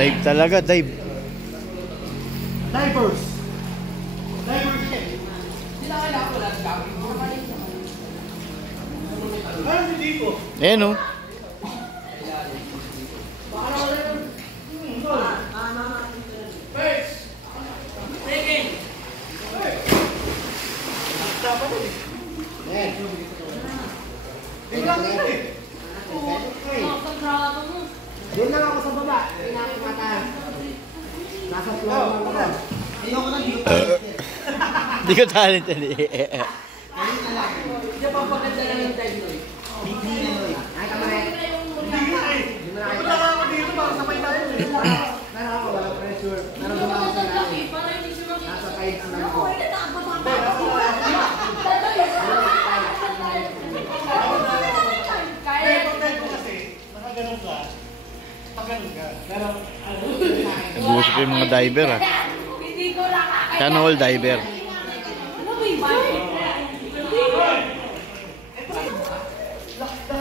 Dive talaga, dive. Divers. Divers yan. Ano si Dico? Ayan o. Doon lang ako sa baba. Pinakimata. Nasa floor lang ako. Ayoko na dito. Hindi ko talented eh. Hindi pa paganda lang yung time doon. Bigli na yun. Ay, tama na. Hindi na Wala ka ako dito para sabay tayo. Nara ako, walang pressure. Naramdaman ako sa namin. Nasa kahit ang lang ko. Nag-uusap yung mga diver ah. Sana all diver.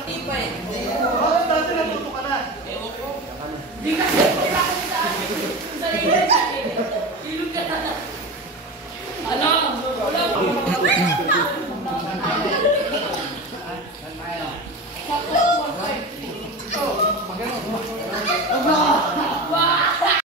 Hindi pa eh.